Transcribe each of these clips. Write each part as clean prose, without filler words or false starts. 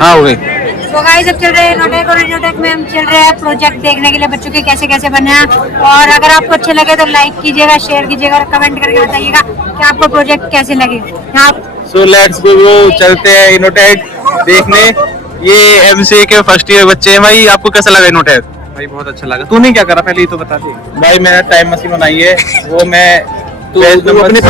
हाँ हो गई। तो गाइस अब चल रहे हैं इनोटेक और इनोटेक में हम चल रहे हैं प्रोजेक्ट देखने के लिए बच्चों के कैसे कैसे बने हैं। और अगर आपको अच्छे लगे तो लाइक कीजिएगा, शेयर कीजिएगा और कमेंट करके बताइएगा कि आपको प्रोजेक्ट कैसे लगे। सो लेट्स गो, चलते हैं इनोटेक देखने। ये एमसीए के फर्स्ट ईयर बच्चे हैं। भाई आपको कैसा लगा इनोटेक? भाई बहुत अच्छा लगा। तूने क्या करा पहले ये तो बता दे। भाई मैंने टाइम मशीन बनाई है, वो मैं तू अपने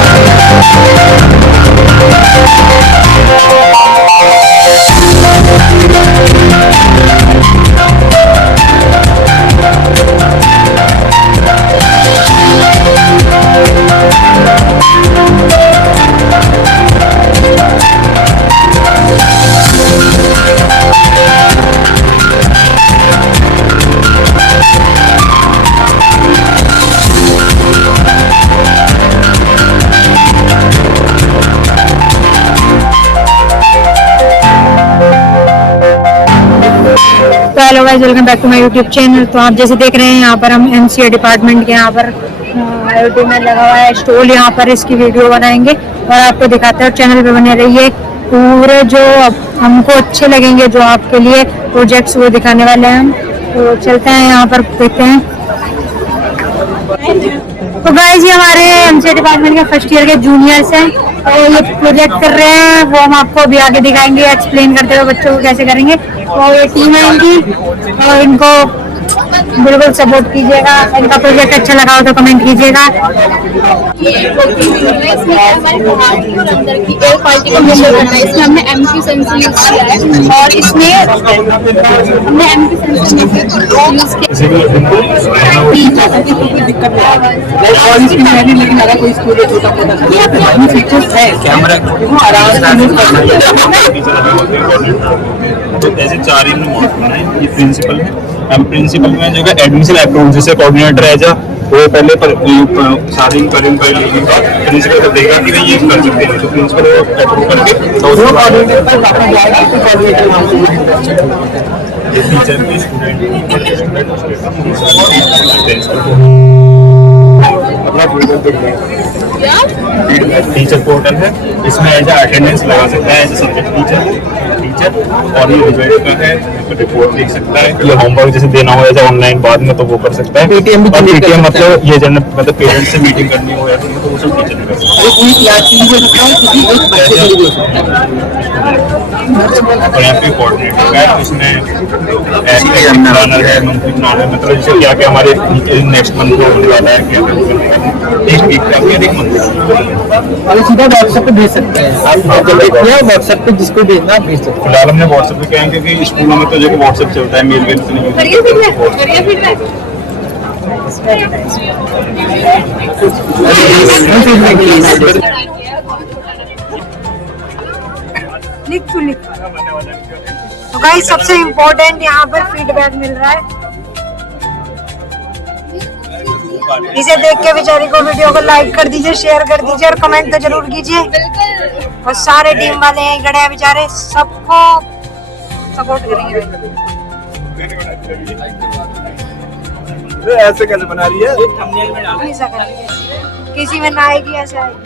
hello guys, welcome back to my YouTube channel. तो आप जैसे देख रहे हैं यहाँ पर हम एमसीए डिपार्टमेंट के यहाँ पर IoT में लगा हुआ है स्टॉल। यहाँ पर इसकी वीडियो बनाएंगे और आपको दिखाते हैं। और चैनल पे बने रहिए, पूरे जो हमको अच्छे लगेंगे जो आपके लिए प्रोजेक्ट्स वो दिखाने वाले हैं हम। तो चलते हैं यहाँ पर देखते हैं। तो गाइस ये हमारे एमसीए डिपार्टमेंट के फर्स्ट ईयर के जूनियर्स हैं और ये प्रोजेक्ट कर रहे हैं, वो हम आपको अभी आगे दिखाएंगे एक्सप्लेन करते हुए बच्चों को कैसे करेंगे। तो ये टीम है इनकी और इनको बिल्कुल सपोर्ट कीजिएगा। इनका प्रोजेक्ट अच्छा लगा हो तो कमेंट कीजिएगा। इसमें हमने एमक्यू सेंसर यूज किया है और इसमें हमने एमक्यू सेंसर यूज लेकिन अगर कोई स्कूल छोटा तो ऐसे 4 इनमें मॉडल है। ये प्रिंसिपल है। हम प्रिंसिपल में जो है एडमिशन अप्रूव जैसे कोऑर्डिनेटर है जा वो पहले पर शादी कर लेगी, प्रिंसिपल को देगा कि नहीं ये कर सकते हैं तो प्रिंसिपल वो अप्रूव करके तो टीचर की स्टूडेंट टीचर पोर्टल है। इसमें एज अटेंडेंस लगा सकता है एज सब्जेक्ट टीचर और ये रिजल्ट का है, रिपोर्ट देख सकता है। ये होमवर्क जैसे देना हो या ऑनलाइन बाद में तो वो कर सकता है। पेटीएम मतलब ये जनरल मतलब पेरेंट्स से मीटिंग करनी हो या तो वो सब टीचर कर सकता है। और यहाँ पे कोऑर्डिनेटर है, इसमें प्लानर है, मंथली प्लानर मतलब जैसे क्या क्या हमारे नेक्स्ट मंथ में होने वाला है, क्या एक वीक का या एक मंथ सीधा व्हाट्सएप पे भेज सकते हैं। आप व्हाट्सएप पे जिसको भेजना भेज सकते हैं। फिलहाल हमने व्हाट्सएप पे क्या है क्योंकि स्कूलों में तो जो व्हाट्सएप चलता है, मेल वेल नहीं तो गाइस सबसे इम्पोर्टेंट यहाँ पर फीडबैक मिल रहा है। इसे देख के बेचारी को वीडियो को लाइक कर दीजिए, शेयर कर दीजिए और कमेंट तो जरूर कीजिए। और सारे टीम वाले हैं खड़े हैं बेचारे, सबको सपोर्ट करेंगे। ऐसे कैसे बना रही है? किसी में ना आएगी, ऐसे आएगी।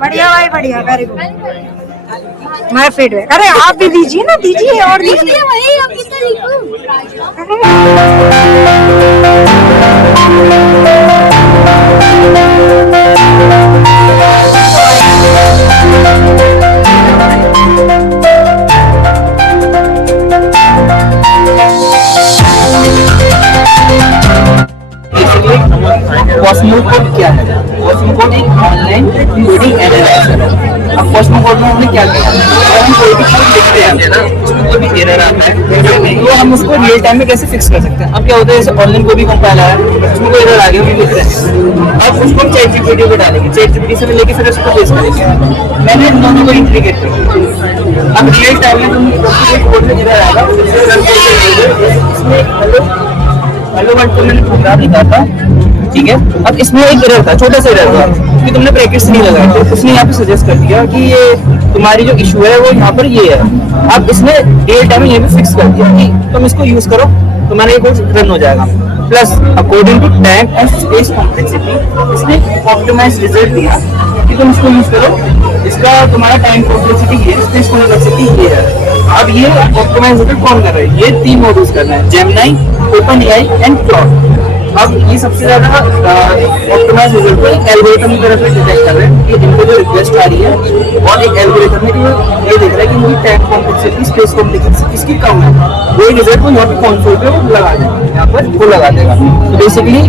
बढ़िया भाई, बढ़िया, वेरी गुड। मैं फीडबैक, अरे आप भी दीजिए ना, दीजिए और दीजिए। कॉस्मो कोड क्या है? कॉस्मो कोड एक ऑनलाइन कोडिंग एनालाइजर है। अब कॉस्मो कोड में हमने क्या किया, अगर हम कोई भी कोड लिखते हैं ना, उसमें कोई भी एरर आता है तो हम उसको रियल टाइम में कैसे फिक्स कर सकते हैं। अब क्या होता है, जैसे ऑनलाइन कोई भी कंपाइलर है, उसमें कोई एरर आ गया, वो लिख रहे हैं, अब उसको हम चैट जीपीटी पे डालेंगे, चैट जीपीटी से लेके फिर उसको पेस्ट करेंगे। मैंने इन दोनों को इंटीग्रेट कर दिया। अब रियल टाइम में तुम कोड में एरर आएगा, इसमें हेलो वर्ड को मैंने प्रोग्राम लिखा था, ठीक है। अब इसमें एक एरर था, छोटा सा एरर था कि तुमने ब्रैकेट्स नहीं लगाए, तो उसने यहाँ पे सजेस्ट कर दिया कि ये तुम्हारी जो इशू है वो यहाँ पर ये है। अब इसने रियल टाइम में ये भी फिक्स कर दिया कि तुम इसको यूज करो, तुम्हारा ये कोड रन हो जाएगा। Plus according to time and space complexity इसने ऑप्टिमाइज रिजल्ट दिया कि तुम इसको यूज करो, इसका तुम्हारा टाइम कॉम्प्लेक्सिटी ये, स्पेस कॉम्प्लेक्सिटी ये है। अब ये ऑप्टिमाइजेशन कौन कर रहा है? ये 3 मॉड्यूल्स करना है, जेमिनी, ओपनएआई एंड क्लॉड। अब ये सबसे ज्यादा ऑप्टिमाइज रिजल्ट को एक एल्गोरिथम की तरफ से डिटेक्ट कर रहे हैं कि इनको जो रिक्वेस्ट आ रही है, और एक एल्गोरिथम है कि ये देख रहा है कि इनकी टाइम कॉम्प्लेक्सिटी, स्पेस कॉम्प्लेक्सिटी इसकी कम है, वही रिजल्ट को यहाँ पे कंसोल पे वो लगा देगा, यहाँ पर वो लगा देगा। बेसिकली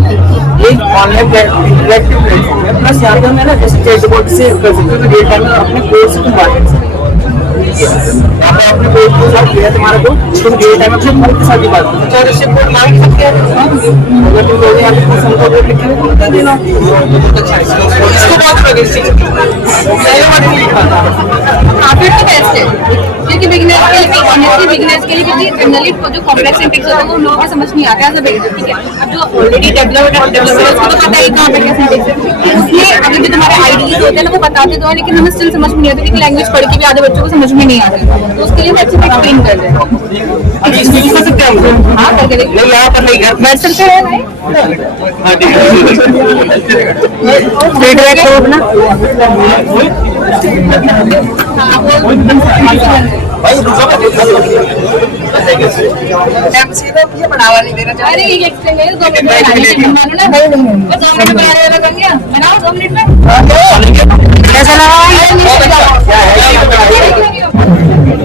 एक ऑनलाइन इंटरेक्टिव प्लेटफॉर्म है, प्लस यहाँ पे हमें ना जैसे चैटबॉट से कर सकते हैं, रियल टाइम में अपने कोड से बात कर सकते हैं। यहाँ पे अपने कोड के साथ किया तुम्हारा कोड, तुम रियल टाइम अपने कोड के साथ ही बात करो, तो इससे कोड मांग सकते हैं। अगर तुम लोग यहाँ पे कुछ समझो कोड लिखे हुए तो बता देना। इसको बात करोगे इस चीज की, काफी तो बेस्ट है क्योंकि बिगिनर्स के लिए, ऑनेस्टली बिगिनर्स के लिए, क्योंकि जनरली जो कॉम्प्लेक्स सिंटैक्स होता है वो लोगों को समझ नहीं आता है, ठीक है। अब जो ऑलरेडी डेवलपर उसको तो पता है कहाँ पे क्या सिंटैक्स है, उसमें अगर जो तुम्हारे आईडीज होते हैं ना वो बताते तो हैं, लेकिन हमें स्टिल समझ में नहीं आता, क्योंकि लैंग्वेज पढ़ के भी आधे बच्चों को समझ में नहीं आती, तो उसके लिए अच्छे से एक्सप्लेन कर रहे हैं। इसमें कर सकते हैं हम? हाँ करके देखिए, नहीं यहाँ पर नहीं कर बैठ सकते हैं फीडबैक दो अपना। ये बढ़ावा नहीं देना अरे ये एक्सप्लेन करो 2 मिनट में, मानो ना 2 मिनट में बनाने वाला कर दिया, बनाओ 2 मिनट में। कैसा लगा?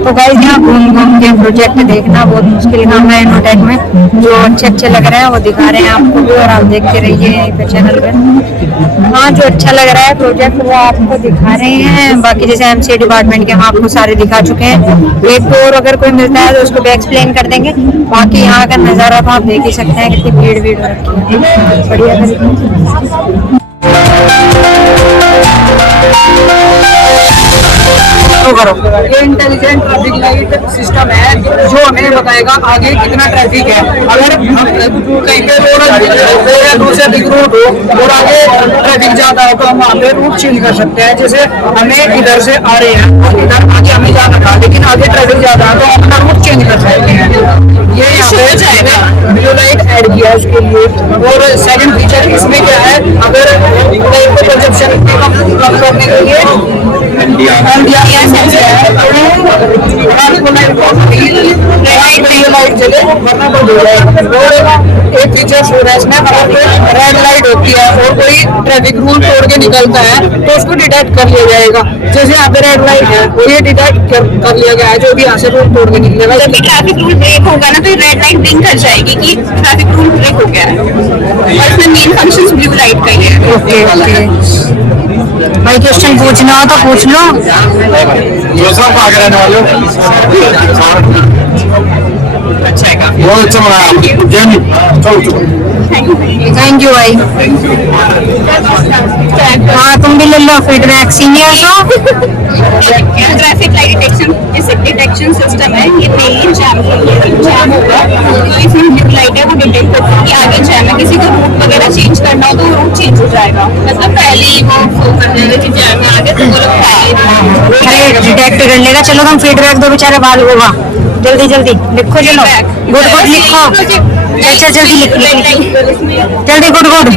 तो गाइस यहाँ घूम घूम के प्रोजेक्ट देखना बहुत मुश्किल काम है इनोटेक में, जो अच्छे लग रहे हैं वो दिखा रहे हैं आपको भी, और आप देखते रहिए यहीं पे चैनल पे। हाँ, जो अच्छा लग रहा है प्रोजेक्ट वो आपको दिखा रहे हैं। बाकी जैसे एमसीए डिपार्टमेंट के हम आपको सारे दिखा चुके हैं, एक तो और अगर कोई मिलता है तो उसको भी एक्सप्लेन कर देंगे। बाकी यहाँ का नज़ारा तो आप देख ही सकते हैं, कितनी भीड़ रखी है, बढ़िया तरीके करो। ये इंटेलिजेंट ट्रैफिक लाइट सिस्टम है जो हमें बताएगा आगे कितना ट्रैफिक है। अगर कहीं पे रोड दूसरे दिख रूट हो और आगे ट्रैफिक ज्यादा है तो हम वहाँ पे रूट चेंज कर सकते हैं। जैसे हमें इधर से आ रहे हैं, इधर आगे हमें जाना था लेकिन आगे ट्रैफिक ज्यादा है तो अपना रूट चेंज कर सकते हैं। ये यहाँ पे ब्लू लाइट ऐड किया है उसके लिए। और सेकंड फीचर इसमें क्या है, अगर परसेप्शन कम करने के लिए एक फीचर हो रहा है इसमें, अगर रेड लाइट होती है और कोई ट्रैफिक रूल तोड़ के निकलता है तो उसको डिटेक्ट कर लिया जाएगा। जैसे यहाँ पे रेड लाइट है वो ये डिटेक्ट कर लिया गया है, जो भी यहाँ से रूल तोड़ के निकलेगा। जब भी ट्रैफिक रूल ब्रेक होगा ना तो रेड लाइट ब्लिंक कर जाएगी कि ट्रैफिक रूल ब्रेक हो गया है, और इसमें मेन फंक्शन ब्लू लाइट का ही है। ओके भाई, क्वेश्चन पूछना हो तो पूछ लो। अच्छा है काफी। बहुत अच्छा बनाया, थैंक यू भाई। हाँ, तुम भी ले लो फीडबैक, सीनियर्स हो। ट्रैफिक लाइट डिटेक्शन सिस्टम है, ये मेन जैम होगा तो इसमें ब्लू लाइट है वो डिटेक्ट करती है कि आगे जैम है, किसी को रूट वगैरह चेंज करना हो तो रूट चेंज हो जाएगा, मतलब पहले ही वो फोन कर देगा कि जैम में आगे तो वो लोग पहले डिटेक्ट कर लेगा। चलो तुम फीडबैक दो बेचारे बाल होगा, जल्दी जल्दी लिखो, चलो गुड गुड लिखो, अच्छा जल्दी लिखो जल्दी, गुड गुड।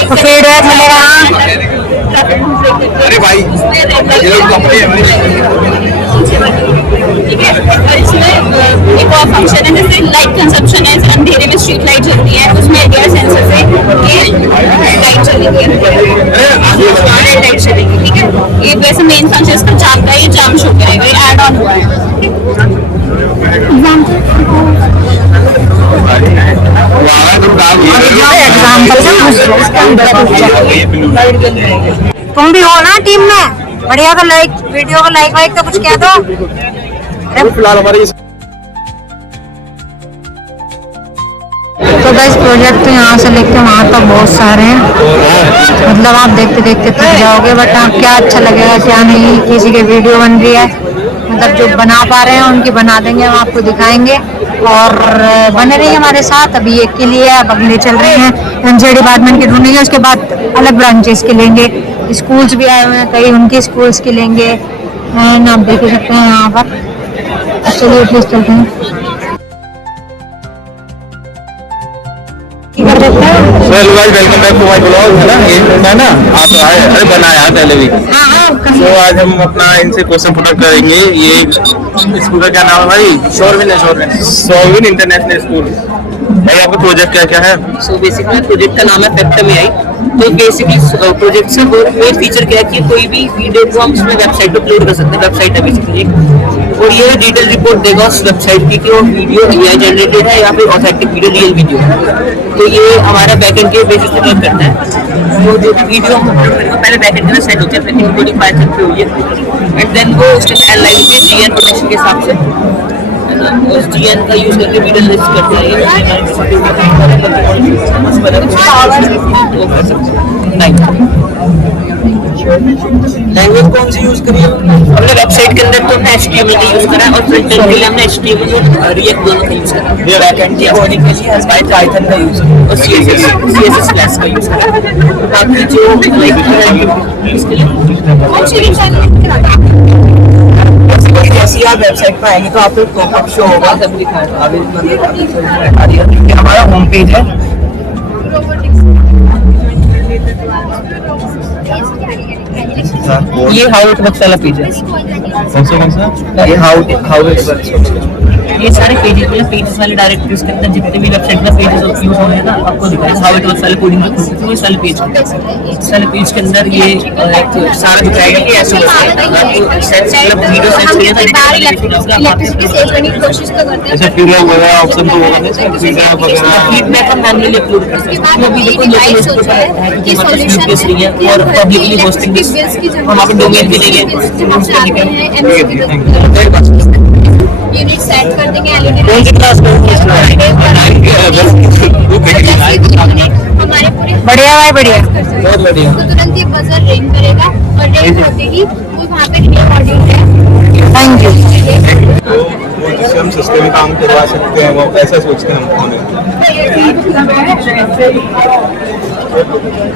तो फीडबैक मिलेगा। अरे भाई ये कंपनी है ठीक है। और इसमें एक और फंक्शन है जैसे लाइट कंजप्शन है, अंधेरे में स्ट्रीट लाइट जलती है, उसमें एयर सेंसर से ये लाइट चलेगी, रेड लाइट चलेगी। ठीक है, ये वैसे मेन फंक्शन इसका जाम का, ये जाम शो करेगा, ये ऐड ऑन हुआ है। तुम भी हो ना टीम में, बढ़िया। तो लाइक वीडियो को लाइक तो कुछ कह दो। फिलहाल हमारी तो बस प्रोजेक्ट तो यहाँ से लेके वहाँ तक बहुत सारे हैं, मतलब आप देखते देखते थक जाओगे। बट आप क्या अच्छा लगेगा क्या नहीं, किसी की वीडियो बन रही है, मतलब जो बना पा रहे हैं उनकी बना देंगे, हम आपको दिखाएंगे। और बने रहिए हमारे साथ। अभी एक के लिए अब अगले चल रहे हैं, एमसीए डिपार्टमेंट के ढूंढेंगे, उसके बाद अलग ब्रांचेस के लेंगे, स्कूल्स भी आए हुए हैं कई, उनके स्कूल्स के लेंगे। एंड आप देख सकते हैं यहाँ पर। चलिए प्लीज चलते हैं। Well guys, welcome back to my blog. है ना, ये ना आप आए, अरे बनाया पहले भी। तो आज हम अपना इनसे क्वेश्चन पुट अप करेंगे। ये स्कूल का क्या नाम है भाई? शोरविन इंटरनेशनल स्कूल। भाई आपका प्रोजेक्ट क्या क्या है? सो बेसिकली प्रोजेक्ट का नाम है फैक्टम एआई। तो बेसिकली प्रोजेक्ट से मेन फीचर क्या है कि कोई भी वीडियो को हम उसमें वेबसाइट पे अपलोड कर सकते हैं। वेबसाइट है बेसिकली और ये डिटेल रिपोर्ट देगा उस वेबसाइट की कि वो वीडियो एआई जनरेटेड है या फिर ऑथेंटिक वीडियो रियल वीडियो है। तो ये हमारा बैकएंड के बेसिस पे वर्क करता है। तो जो वीडियो हम अपलोड करेंगे पहले बैकएंड में सेट होती है, फिर कोडिंग पाइथन पे हुई है एंड देन वो उसके एलाइन के जीएन प्रोटेक्शन के हिसाब से उस जीएन का यूज करके वीडियो लिस्ट करता है। लैंग्वेज कौन सी यूज करी हमने वेबसाइट के अंदर? तो हमने HTML का यूज करा है और फ्रंट एंड के लिए हमने HTML और रिएक्ट दोनों का यूज करा है। बैकएंड की कोडिंग के लिए पाइथन का यूज और CSS क्लास का यूज करा है। बाकी जो इसके जैसे आप वेबसाइट पर आएंगे तो आपको पॉपअप शो होगा, सब लिखा है। हमारा होम पेज है। ये हाउ इट वर्क्स वाला पेज है। कौन सा? ये हाउ इट वर्क्स। ये सारे पेजेस मतलब पेजेस वाले डायरेक्टरी के अंदर जितने भी वेबसाइट में पेजेस यूज होंगे ना आपको दिखाएगा। हाउ इट वर्क्स वाले कोडिंग के सारे पेज के अंदर ये एक सारा दिखाएगा कि ऐसे वीडियो सेट चाहिए था। इलेक्ट्रिसिटी सेव करने की कोशिश तो करते हैं। ऐसे फीडबैक वगैरह ऑप्शन तो होगा ना? फीडबैक वगैरह फीडबैक हम मैन्युअली अपलोड कर सकते हैं। अभी देखो लोकल होस्ट है कि हमारे यूपीएस नहीं है और पब्लिकली होस्टिंग हम आपको डोमेन भी देंगे। यूनिट सेट कर देंगे एलईडी कौन सी क्लास में हमारे पूरे बढ़िया भाई बढ़िया। बहुत बढ़िया। तो तुरंत ये बजर रिंग करेगा और रिंग होते ही वो वहाँ पे रियल ऑडियो है। Thank you. तो वो जिससे हम सस्ते में काम करवा सकते हैं वो ऐसा सोचते हैं हम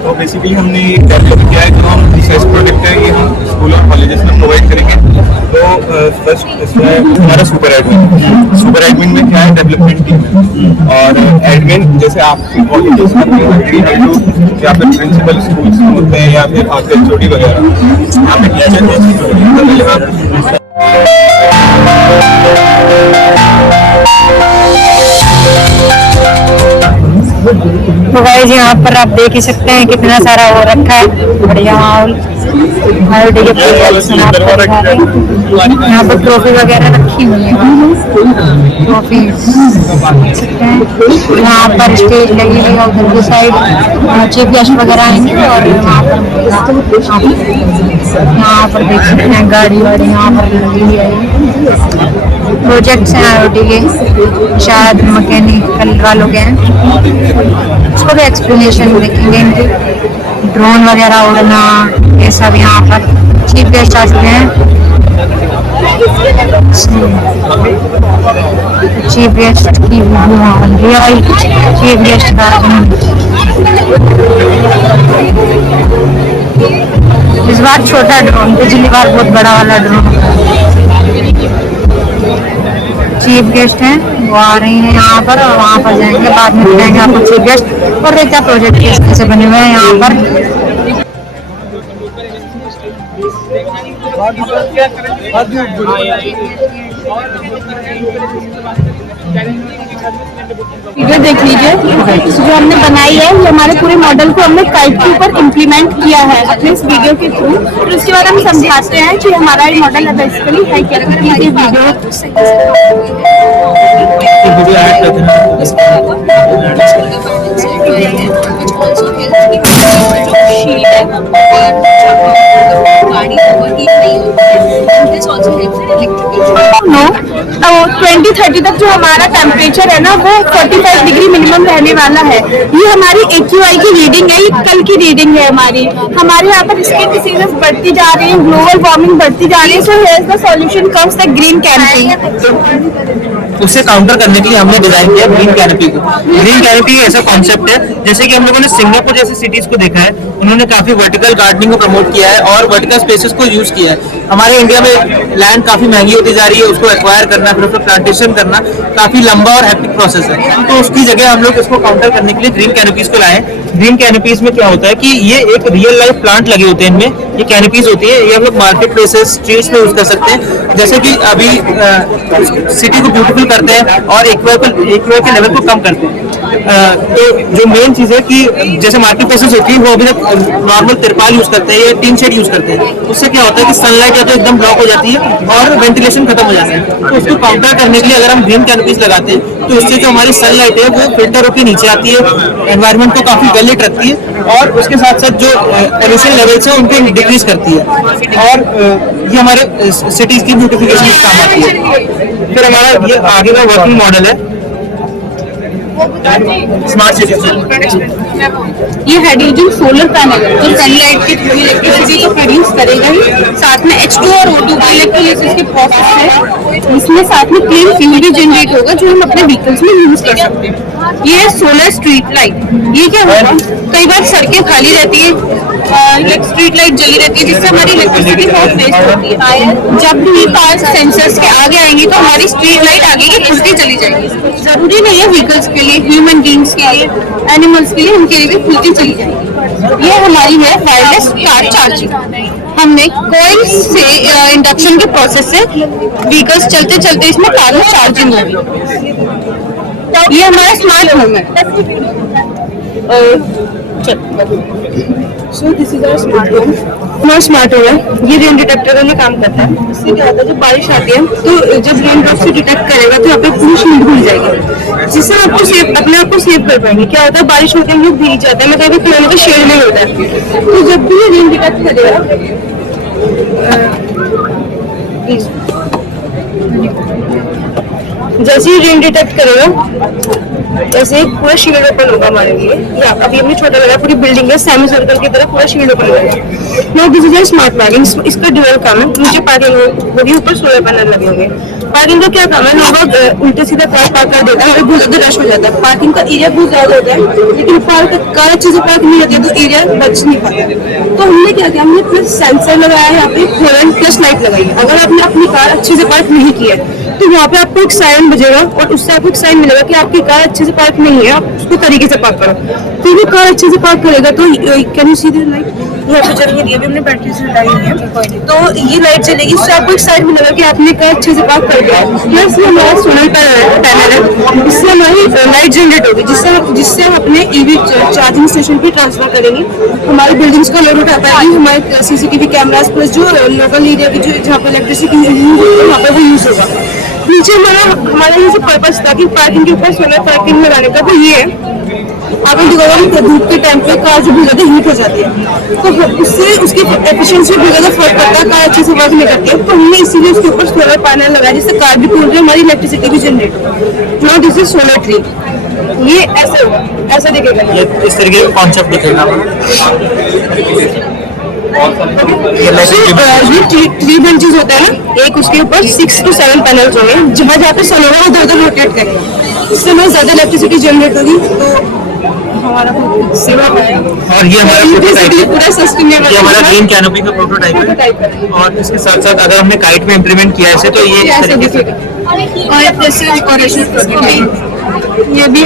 तो बेसिकली हमने डेवलप किया है। जो हम रिसर्च प्रोडक्ट है ये हम स्कूल और कॉलेजेस में प्रोवाइड करेंगे। तो फर्स्ट इसमें हमारा सुपर एडमिन में क्या है? डेवलपमेंट टीम है और एडमिन जैसे आप कॉलेजेस में या फिर प्रिंसिपल स्कूल्स में होते हैं या फिर आपके HOD वगैरह यहाँ पे तो गाइस यहाँ पर आप देख ही सकते हैं कितना सारा हो रखा है। बढ़िया माहौल। IoT के प्रोजेक्ट्स आपको दिखा रहे हैं। यहाँ पर ट्रॉफी वगैरह रखी हुई है। ट्रॉफी देख सकते हैं। यहाँ पर स्टेज लगी हुई है उधर की साइड चीफ गेस्ट वगैरह आएंगे और यहाँ पर देख सकते हैं गाड़ी वाड़ी यहाँ पर लगी हुई है। प्रोजेक्ट्स हैं IoT के, शायद मैकेनिकल वालों के हैं। उसको भी एक्सप्लेनेशन देखेंगे इनकी। ड्रोन वगैरह उड़ना ये सब यहाँ पर चीफ गेस्ट आ चुके हैं। चीफ गेस्ट की वहाँ बन रही है भाई। चीफ गेस्ट का इस बार छोटा ड्रोन, पिछली बार बहुत बड़ा वाला ड्रोन। चीफ गेस्ट हैं वो आ रही हैं यहाँ पर और वहाँ पर जाएंगे, बाद में दिखाएंगे आपको चीफ गेस्ट और देखा प्रोजेक्ट किस तरह से बने हुए हैं यहाँ पर। वीडियो देख लीजिए जो हमने बनाई है। ये हमारे पूरे मॉडल को हमने काइट के ऊपर इम्प्लीमेंट किया है अपने इस वीडियो के थ्रू। फिर उसके बाद हम समझाते हैं कि हमारा ये मॉडल है बेसिकली है क्या नो 2030 तक जो हमारा टेम्परेचर है ना वो 45 डिग्री मिनिमम रहने वाला है। ये हमारी AQI की रीडिंग है, ये कल की रीडिंग है हमारे यहाँ पर स्किन डिसीजेस बढ़ती जा रही है, ग्लोबल वार्मिंग बढ़ती जा रही है। So here is the solution comes the green canopy. उसे काउंटर करने के लिए हमने डिजाइन किया ग्रीन कैनोपी को। ग्रीन कैनोपी ऐसा कॉन्सेप्ट है जैसे कि हम लोगों ने सिंगापुर जैसी सिटीज को देखा है, उन्होंने काफी वर्टिकल गार्डनिंग को प्रमोट किया है और वर्टिकल स्पेसेस को यूज किया है। हमारे इंडिया में लैंड काफी महंगी होती जा रही है, उसको एक्वायर करना फिर उसको प्लांटेशन करना काफी लंबा और हेक्टिक प्रोसेस है। तो उसकी जगह हम लोग इसको काउंटर करने के लिए ग्रीन कैनोपीज को लाए। ग्रीन कैनोपीज में क्या होता है कि ये एक रियल लाइफ प्लांट लगे होते हैं, इनमें ये कैनोपीज होती है, ये हम लोग मार्केट प्लेसेस स्ट्रीट्स में यूज कर सकते हैं। जैसे कि अभी सिटी को ब्यूटीफुल करते हैं और एक्वा के लेवल को कम करते हैं। तो जो मेन चीज है कि जैसे मार्केट प्लेसेस होती है वो अभी तक नॉर्मल तिरपाल यूज करते हैं या टीन शेड यूज करते हैं। उससे क्या होता है कि सनलाइट या तो एकदम ब्लॉक हो जाती है और वेंटिलेशन खत्म हो जाता है। तो उसको काउंटर करने के लिए अगर हम ग्रीन कैनोपीज लगाते हैं तो इससे जो हमारी सनलाइट है वो फिल्टर होकर नीचे आती है, एनवायरनमेंट को काफी वेल लीट रखती है और उसके साथ साथ जो पोल्यूशन लेवल्स है उनको डिक्रीज करती है और ये हमारे सिटीज की ब्यूटिफिकेशन में काम आती है। फिर हमारा ये आगे का वर्किंग मॉडल है स्मार्ट सिटी। ये हाइड्रोजन सोलर पैनल है जो सनलाइट के थ्रू इलेक्ट्रिसिटी को प्रोड्यूस करेगा ही, साथ में H2 और O2 का इलेक्ट्रोलिसिस के प्रोसेस है। इसमें साथ में क्लीन फ्यूल भी जनरेट होगा जो हम अपने व्हीकल्स में यूज कर सकते हैं। ये है सोलर स्ट्रीट लाइट। ये क्या होगा, कई बार सड़कें खाली रहती है, स्ट्रीट लाइट जली रहती है जिससे हमारी इलेक्ट्रिसिटी बहुत वेस्ट होती है। जब भी कार्स सेंसर्स के आगे आएंगी तो हमारी स्ट्रीट लाइट आगे की खुलती चली जाएगी। जरूरी नहीं है व्हीकल्स के लिए, ह्यूमन बींग्स के लिए, एनिमल्स के लिए, उनके लिए भी खुलती चली जाएगी। ये हमारी है वायरलेस कार चार्जिंग। हमने कोयल से इंडक्शन के प्रोसेस से व्हीकल्स चलते चलते इसमें कार में चार्जिंग होगी। ये हमारा स्मार्ट होम है। So this is our smart home. हमारा स्मार्ट होम है, ये रेन डिटेक्टर वाले काम करता है। इससे क्या होता है, जब बारिश आती है तो जब रेन ड्रॉप से डिटेक्ट करेगा तो यहाँ पे पूरी शील्ड खुल जाएगी, जिससे आपको सेव, अपने आप को सेव कर पाएंगे। क्या होता है, बारिश होते हैं हम लोग भीग जाते हैं, मैं कभी खिलौने का शेड नहीं होता है। तो जब भी ये रेन डिटेक्ट करेगा, जैसे ही रेन डिटेक्ट करेगा ऐसे पूरा शील्ड ओपन होगा हमारे लिए। या अभी हमने छोटा लगा, पूरी बिल्डिंग है सेमी सर्कल की तरह पूरा शील्ड ओपन होगा। Now this is smart parking. इसका ड्यूअल काम है, नीचे पार्किंग होगी, ऊपर सोलर पैनल लगे होंगे। पार्किंग का क्या काम है, लोग उल्टे सीधा कार पार्क कर देता है और बहुत ज्यादा रश हो जाता है। पार्किंग का एरिया बहुत ज्यादा होता है, लेकिन कार अच्छे से पार्क नहीं होती है तो एरिया बच नहीं पाता। तो हमने क्या किया, हमने प्लस सेंसर लगाया है, यहाँ पे हॉर्न प्लस लाइट लगाई है। अगर आपने अपनी कार अच्छे से पार्क नहीं की है तो वहाँ पे आपको एक साइन बजेगा और उससे आपको एक साइन मिलेगा कि आपकी कार अच्छे से पार्क नहीं है, आप उसको तरीके से पार्क करो। तो वो कार अच्छे से पार्क करेगा तो can you see the light, यहाँ पे चल रही है, हमने बैटरी से लगाई हुई है तो ये लाइट चलेगी, उससे आपको एक साइन मिलेगा कि आपने कार अच्छे से पार्क कर दिया। प्लस ये हमारा सोलर पैनल है, इससे हमारी लाइट जनरेट होगी, जिससे हम अपने ईवी चार्जिंग स्टेशन पे ट्रांसफर करेंगे। हमारी बिल्डिंग्स का लोड उठा पाएगी, हमारे सीसीटीवी कैमरास प्लस जो लोकल एरिया की जो जहाँ पे इलेक्ट्रिसिटी यूज होती है वहाँ पर वो यूज होगा। नीचे हमारा ये पर्पज था कि पार्किंग के ऊपर सोलर पार्किंग लगाने का, तो ये आपने देखा कि धूप के टाइम पे कार जो बहुत ज्यादा हीट हो जाती है तो उससे उसकी एफिशिएंसी बहुत ज्यादा फर्क पड़ता है, कार अच्छे से वर्क नहीं करती है। तो हमने इसीलिए उसके ऊपर सोलर पैनल लगाया जिससे कार भी कूल रही है, हमारी इलेक्ट्रिसिटी भी जनरेट हो। Now this is solar tree. ये ऐसे होगा, ऐसा दिखेगा, ये इस तरीके का कॉन्सेप्ट दिखेगा। ये 3 बेंचेस होता है ना, एक उसके ऊपर 6 to 7 पैनल्स होंगे, जहाँ जहाँ पे सन होगा उधर उधर रोटेट करेगा, इससे हमें ज्यादा इलेक्ट्रिसिटी जनरेट होगी। तो हमारा सेवा है और ये हमारा प्रोटोटाइप है, पूरा सस्टेनेबल, ये हमारा ग्रीन कैनोपी का प्रोटोटाइप है। और इसके साथ साथ अगर हमने काइट में इंप्लीमेंट किया है तो ये इस तरीके से, और जैसे डेकोरेशन प्रोटोटाइप ये भी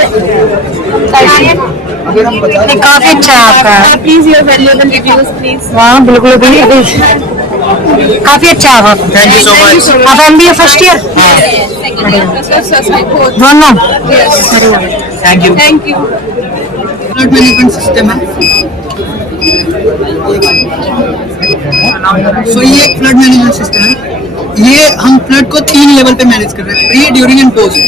काफी अच्छा है आपका। Please your valuable reviews please. हाँ बिल्कुल काफी अच्छा है। Thank you so much. आप MBA फर्स्ट ईयर? दोनों? Thank you. Flood management system है। सो ये एक फ्लड मैनेजमेंट सिस्टम है। ये हम फ्लड को 3 लेवल पे मैनेज कर रहे हैं, pre, during and post.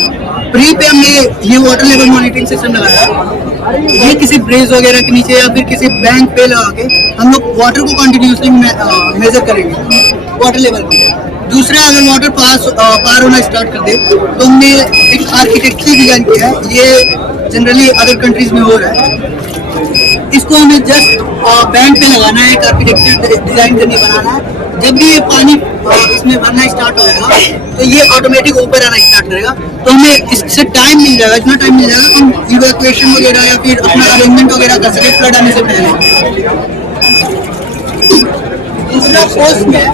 Pre पे हमने ये वाटर लेवल मॉनिटरिंग सिस्टम लगाया। ये किसी ब्रिज वगैरह के नीचे या फिर किसी बैंक पे लगा के हम लोग वाटर को कंटिन्यूसली मेजर करेंगे वाटर लेवल पे। दूसरा, अगर वाटर पार होना स्टार्ट कर दे तो हमने एक आर्किटेक्चर डिजाइन किया है। ये जनरली अदर कंट्रीज में हो रहा है। इसको हमें जस्ट बैंक पे लगाना है, एक आर्किटेक्चर डिजाइन करनी बनाना है। जब भी ये पानी इसमें भरना स्टार्ट हो जाएगा तो ये ऑटोमेटिक ऊपर आना स्टार्ट करेगा। तो हमें इससे टाइम मिल जाएगा, इतना टाइम मिल जाएगा हम इवैक्यूएशन वगैरह या फिर अपना अरेंजमेंट वगैरह कर सके फ्लड आने से पहले। दूसरा, पोस्ट में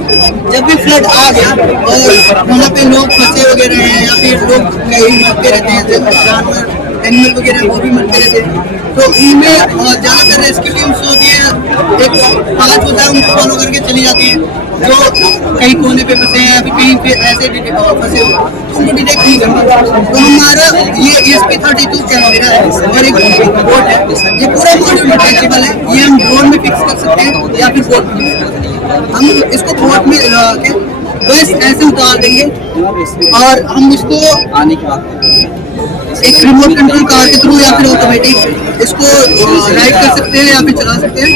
जब भी फ्लड आ गया और वहाँ पे लोग फंसे वगैरह हैं या फिर लोग कहीं मरते रहते हैं, जानवर एनिमल वगैरह वो भी मरते रहते हैं। तो इनमें ज़्यादातर रेस्क्यू टीम्स होती है, एक 5 होता है, उनको फॉलो करके चली जाती है जो कहीं कोने पे फंसे हैं या फिर कहीं पे ऐसे फंसे हो तो उनको डिटेक्ट नहीं करता। तो हमारा ये ESP32 कैमरा है और एक बोट है, ये पूरा मॉड्यूल डिटेचेबल है। ये हम ड्रोन में फिक्स कर सकते हैं या फिर बोट में फिक्स कर सकते हैं। हम इसको बोट में लगा के बस ऐसे उतार देंगे और हम इसको आने के बाद एक रिमोट कंट्रोल कार के थ्रू या फिर ऑटोमेटिक इसको राइड कर सकते हैं या फिर चला सकते हैं।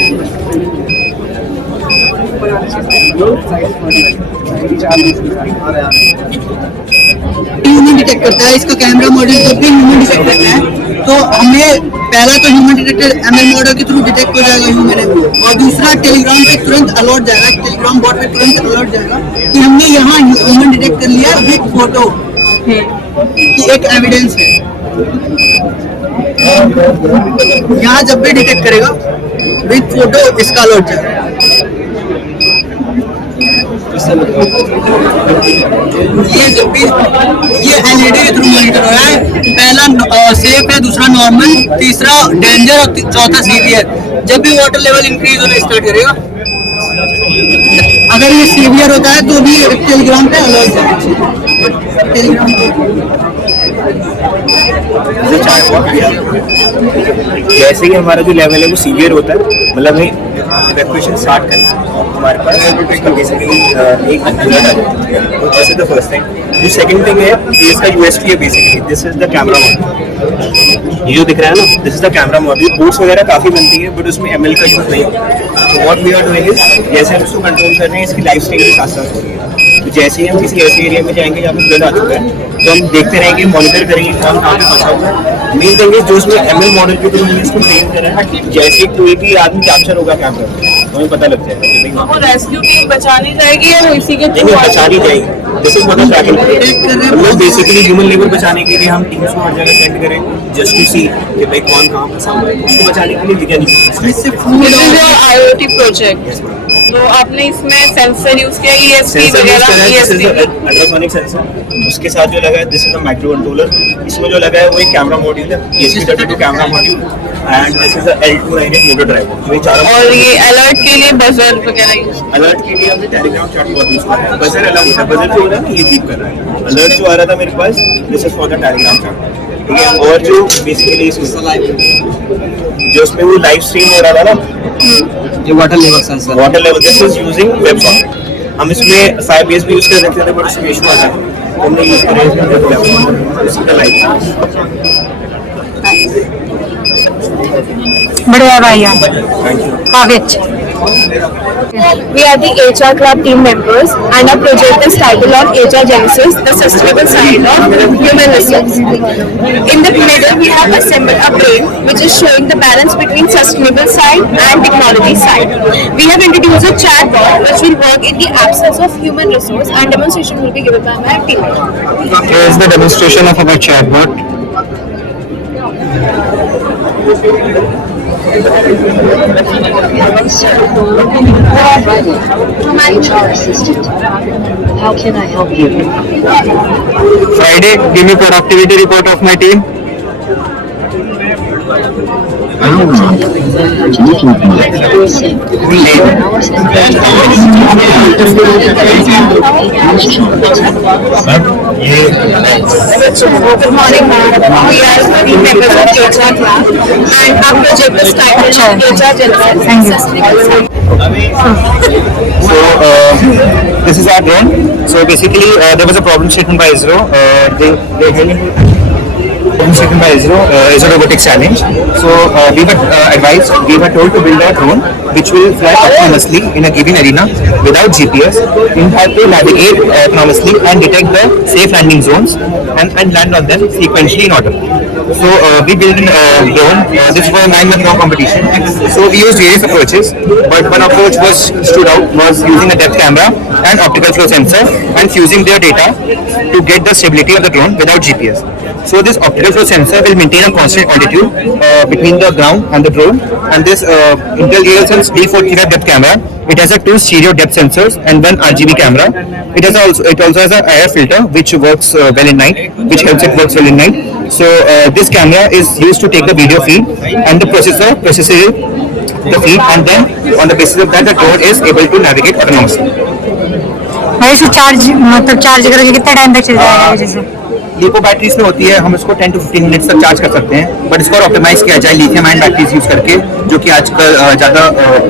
ह्यूमन डिटेक्ट करता है, इसका कैमरा मॉड्यूल जब भी ह्यूमन डिटेक्ट करता है तो हमें पहला तो ह्यूमन डिटेक्टर ML मॉडल के थ्रू डिटेक्ट हो जाएगा ह्यूमन है, और दूसरा टेलीग्राम पे तुरंत अलर्ट जाएगा, टेलीग्राम बॉट पे तुरंत अलर्ट जाएगा कि हमने यहाँ ह्यूमन डिटेक्ट कर लिया विद फोटो कि एक एविडेंस है। यहाँ जब भी डिटेक्ट करेगा विद फोटो इसका अलर्ट जाएगा। ये LED के थ्रू मॉनिटर हो रहा है, पहला सेफ है, दूसरा नॉर्मल, तीसरा डेंजर और चौथा सीवियर। जब भी वाटर लेवल इंक्रीज होना स्टार्ट करेगा, अगर ये सीवियर होता है तो भी टेलीग्राम पे अलर्ट जाएगा। टेलीग्राम जैसे ही हमारा जो लेवल है वो सीवियर होता है, मतलब इवैक्यूएशन स्टार्ट करना है, हमारे पास इसका बेसिकली एक बुलेट आ जाता है। तो this is the first thing. जो सेकंड थिंग है ये इसका यूएसपी है basically, this is the camera module. ये जो दिख रहा है ना, this is the camera module. Boats वगैरह काफ़ी बनती है बट उसमें ML का यूज़ नहीं होता। तो what we are doing is, जैसे हम इसको कंट्रोल कर रहे हैं, इसकी लाइफ स्टाइल के साथ साथ हो रही है। तो जैसे ही हम किसी ऐसे एरिया में जाएंगे जहाँ पे फ्लड आ चुका है तो हम देखते रहेंगे, मॉनिटर करेंगे कौन कहाँ पे फंसा हुआ है। मेन थिंग है जो उसमें ML मॉडल के थ्रू हमने इसको ट्रेन करा है, जैसे कोई भी आदमी कैप्चर होगा कैमरा तो हमें पता लग जाएगा। वो रेस्क्यू टीम बचाने जाएगी या वो इसी के नहीं बचानी जाएगी। दिस इज व्हाट आई मतलब बेसिकली ह्यूमन लेबर बचाने के लिए हम टीम्स को हर जगह सेंड करें जस्ट टू सी कि भाई कौन कहाँ फंसा हुआ है, उसको बचाने के लिए वैज्ञानिक IoT प्रोजेक्ट। तो आपने इसमें सेंसर यूज किया, ESP वगैरह, अल्ट्रासोनिक सेंसर उसके साथ जो लगा है, this is a micro controller. इसमें जो लगा है वो एक कैमरा मॉड्यूल है, ESP32 camera module, and this is a L298 motor driver. जो ये चारों, और ये अलर्ट के लिए बजर वगैरह यूज, अलर्ट के लिए हमने टेलीग्राम चैट बॉट यूज किया है। बजर अलग होता है, बजर जो होता है ना ये ठीक कर रहा है। अलर्ट जो आ रहा था मेरे पास, this is for the Telegram chat, ठीक है। और जो बेसिकली जो उसमें वो लाइव स्ट्रीम हो रहा था ना, ये water level sensor, water level, this is using WebSocket. हम इसमें Firebase भी यूज कर सकते थे बट उसमें इशू आ रहा है, हमने यूज करा बढ़िया भाई आप काफी अच्छा। We are the HR Club team members and our project is titled on HR Genesis, the sustainable side of human resource. In the middle, we have assembled a brain which is showing the balance between sustainable side and technology side. We have introduced a chatbot which will work in the absence of human resource, and demonstration will be given by my team. Here is the demonstration of our chatbot. How can I help you? Friday, give me productivity report of my team. Good morning, ma'am. We are the members of HR Club and our project is titled on HR Genesis, sustainable side. So this is our drone. So basically there was a problem statement by ISRO. Problem statement by ISRO Robotics Challenge. So we were advised, we were told to build a drone which will fly autonomously in a given arena without GPS, in fact to navigate autonomously and detect the safe landing zones and land on them sequentially in order. So we built a drone. This was a 9-month long competition. So we used various approaches, but one approach stood out was using a depth camera and optical flow sensor and fusing their data to get the stability of the drone without GPS. So this optical flow sensor will maintain a constant altitude between the ground and the drone. And this Intel RealSense D435 depth camera, it has a 2 stereo depth sensors and 1 RGB camera. It also has an IR filter which works well in night, which helps it works well in night. So this camera is used to take the video feed, and the processor processes the feed, and then on the basis of that the drone is able to navigate autonomously. भाई इसको charge करके कितना time तक चल जाएगा जैसे? Lipo batteries में होती है, हम इसको 10 to 15 मिनट्स तक चार्ज कर सकते हैं, बट इसको ऑप्टिमाइज किया जाए लिथियम आयन बैटरीज यूज करके, जो कि आजकल ज़्यादा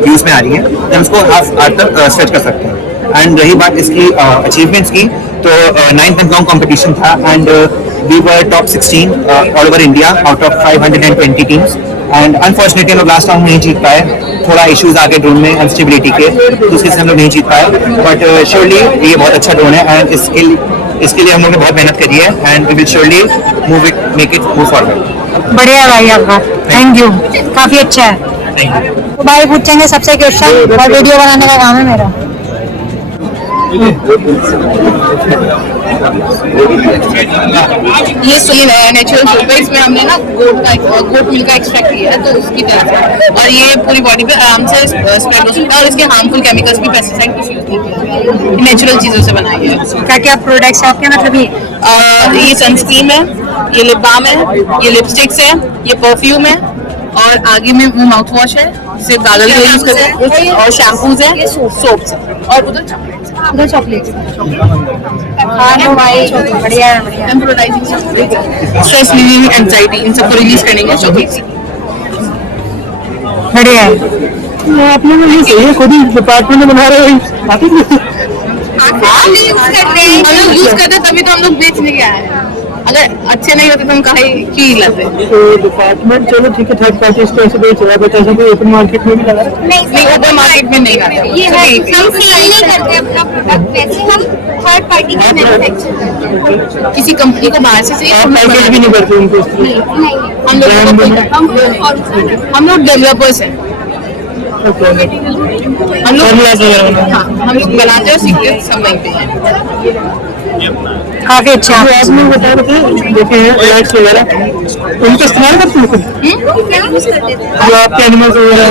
यूज में आ रही है, हम इसको हाफ आवर तक स्ट्रेच कर सकते हैं। एंड रही बात इसकी अचीवमेंट्स की, तो 9 मंथ लॉन्ग कॉम्पिटिशन था and we were top 16 all over India out of 520 teams. And unfortunately हम लोग लास्ट राउंड नहीं जीत पाए, थोड़ा इश्यूज आ गए ड्रोन में अनस्टेबिलिटी के, तो उसके से हम लोग नहीं जीत पाए, बट श्योरली ये बहुत अच्छा ड्रोन है एंड इसके लिए हम लोगों ने बहुत मेहनत करी है and we will surely make it move forward. बढ़िया भाई आपका, थैंक यू, काफी अच्छा है। तो भाई पूछेंगे सबसे क्वेश्चन, और वीडियो बनाने का काम है मेरा। ये सुन है नेचुरल सोप है, इसमें हमने ना गोट मिल्क का एक्सट्रैक्ट किया है, तो उसकी तरह से, और ये पूरी बॉडी पे आराम से स्प्रेड हो सकता है, और इसके हार्मफुल केमिकल्स भी, पेस्टिसाइड कुछ यूज नहीं किया, नेचुरल चीजों से बनाई है। क्या क्या प्रोडक्ट्स है आपके, मतलब ये सनस्क्रीन है, ये लिप बाम है, ये लिपस्टिक्स है, ये परफ्यूम है, और आगे में वो माउथ वॉश है जिसे गागल के यूज करते हैं, और शैम्पूज है, सोप्स है, और उधर चॉकलेट बढ़िया स्ट्रेस रिलीविंग एंजाइटी, इन सबको रिलीज करने के चॉकलेट बढ़िया है। आप लोग ये सही है, खुद ही डिपार्टमेंट में बना रहे हो, हम लोग यूज करते हैं तभी तो हम लोग बेचने के आए हैं, अगर अच्छे नहीं होते तो हम काहे क्यों लाते। तो डिपार्टमेंट चलो ठीक है, थर्ड पार्टी इसको ऐसे बेच रहा है, बट ऐसा कोई ओपन मार्केट में भी लगा रहा है? नहीं, ओपन मार्केट में नहीं लाते, ये है हम सेल नहीं करते अपना प्रोडक्ट, वैसे हम थर्ड पार्टी का मैन्युफैक्चर करते हैं, किसी कंपनी को बाहर से चाहिए, आप मार्केट भी नहीं करते उनको? हम लोग डेवलपर्स हैं, हम लोग बनाते हैं, सीखते हैं, सब वहीं पे हैं। काफी अच्छा। आपने बता रहे थे देखे हैं लाइट्स वगैरह, उनको इस्तेमाल करते हैं क्या यूज करते थे? जो आपके एनिमल्स वगैरह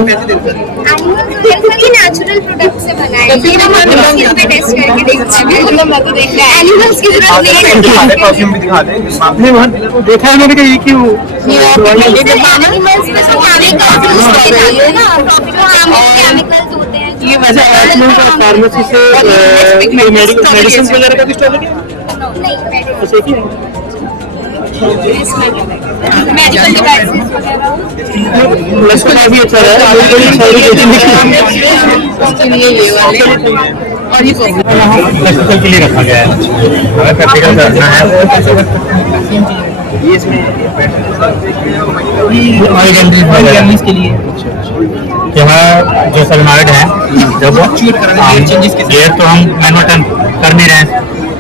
सभी नेचुरल प्रोडक्ट से बनाए हैं, फिर हम स्किन पे टेस्ट करके देखते हैं, एनिमल्स की जरूरत नहीं है। आपने वहाँ देखा है मैंने कि ये क्यों एनिमल्स में सब केमिकल्स यूज किए जाते हैं ना, जो हार्मफुल केमिकल्स होते हैं, ये अच्छा आपने फार्मेसी से मेडिसिन वगैरह का भी स्टॉक है? नहीं अच्छा एक ही है। मेडिकल डिवाइसेस वगैरह प्लस का भी अच्छा है, बड़ी सारी ये वाले और ये प्रैक्टिकल के लिए रखा गया है, हमें प्रैक्टिकल करना है। ये इसमें गैलरीज के लिए कि हमारा जो सलमाइड है, जब ये तो हम मैनुअल टर्न कर नहीं रहे हैं,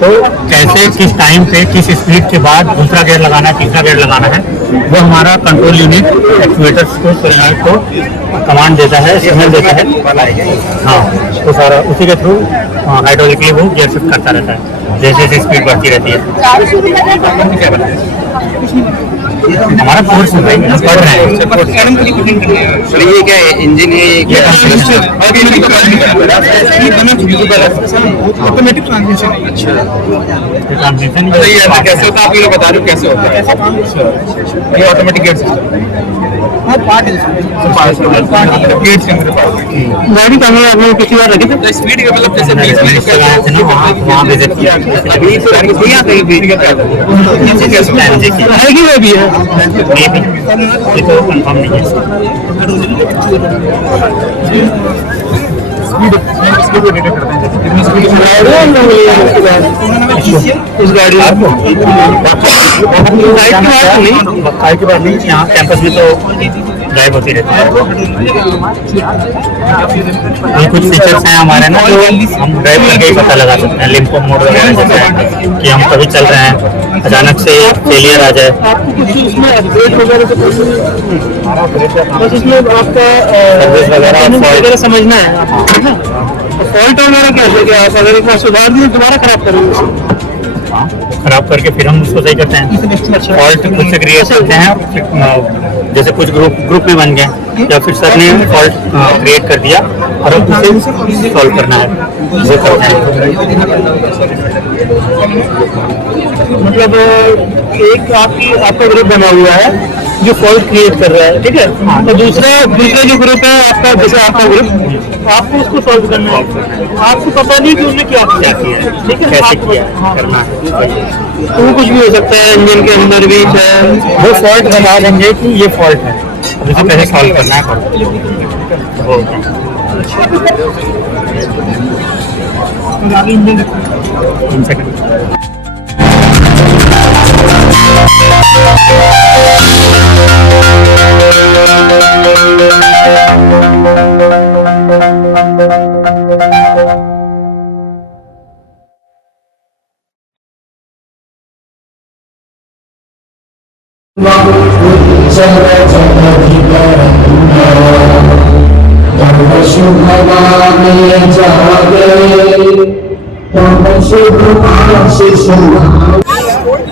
तो कैसे किस टाइम पे किस स्पीड के बाद दूसरा गेयर लगाना है, तीसरा गेयर लगाना है, वो हमारा कंट्रोल यूनिट एक्चुएटर्स को सलमाइड को कमांड देता है, सिग्नल देता है। हाँ, तो सारा उसी के थ्रू हाइड्रोलिकली वो गेयर शिफ्ट करता रहता है, जैसे जैसे स्पीड बढ़ती रहती है। हमारा कोर्स है भाई, पढ़ रहे हैं। ये क्या है, इंजन है, ऑटोमेटिक ट्रांसमिशन है। अच्छा ट्रांसमिशन कैसे होता है, आप ये बता रहे हो कैसे होता है? ये ऑटोमेटिक गेट सिस्टम गाड़ी का मैं पिछली बार लगी थी, स्पीड का मतलब जैसे वहाँ विजिट किया, आएगी वो भी है ये तो कंफर्म नहीं है। उस गाड़ी के बाद नहीं, यहाँ कैंपस में तो ड्राइव होती रहती है। ये कुछ फीचर्स हैं हमारे ना, जो हम ड्राइव करके ही पता लगा सकते हैं। लिम्को मोड वगैरह जैसे कि हम कभी चल रहे हैं, अचानक से फेलियर आ जाए, आपको कुछ इसमें अपडेट वगैरह तो बस इसमें आपका सर्विस वगैरह समझना है, फॉल्ट वगैरह कैसे, क्या आप अगर एक बार सुधार दिए दोबारा खराब करेंगे? खराब करके फिर हम उसको सही करते हैं। फॉल्ट खुद से क्रिएट करते हैं, जैसे कुछ ग्रुप में बन गए या फिर सर ने फॉल्ट क्रिएट कर दिया और अब उसे सॉल्व करना है, वो करते हैं। मतलब एक आपका ग्रुप बना हुआ है जो फॉल्ट क्रिएट कर रहा है, ठीक है, तो दूसरा जो ग्रुप है आपका, जैसे आपका ग्रुप, आपको उसको सॉल्व करना है। आपको पता नहीं कि उन्होंने क्या किया है, ठीक है, कैसे किया करना है, तो वो कुछ भी हो सकता है, इंजन के अंदर भी वो फॉल्ट बता देंगे कि ये फॉल्ट है, उसे पहले सॉल्व करना है।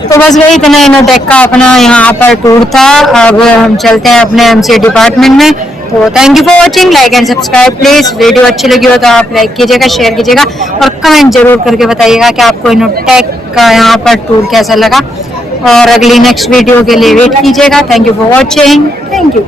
तो बस वही इतना इनोटेक का अपना यहाँ पर टूर था। अब हम चलते हैं अपने एमसीए डिपार्टमेंट में। तो thank you for watching, like and subscribe please. Video अच्छी लगी हो तो आप लाइक कीजिएगा, शेयर कीजिएगा और कमेंट जरूर करके बताइएगा कि आपको इनोटेक का यहाँ पर टूर कैसा लगा। और अगली नेक्स्ट वीडियो के लिए वेट कीजिएगा। Thank you for watching, thank you.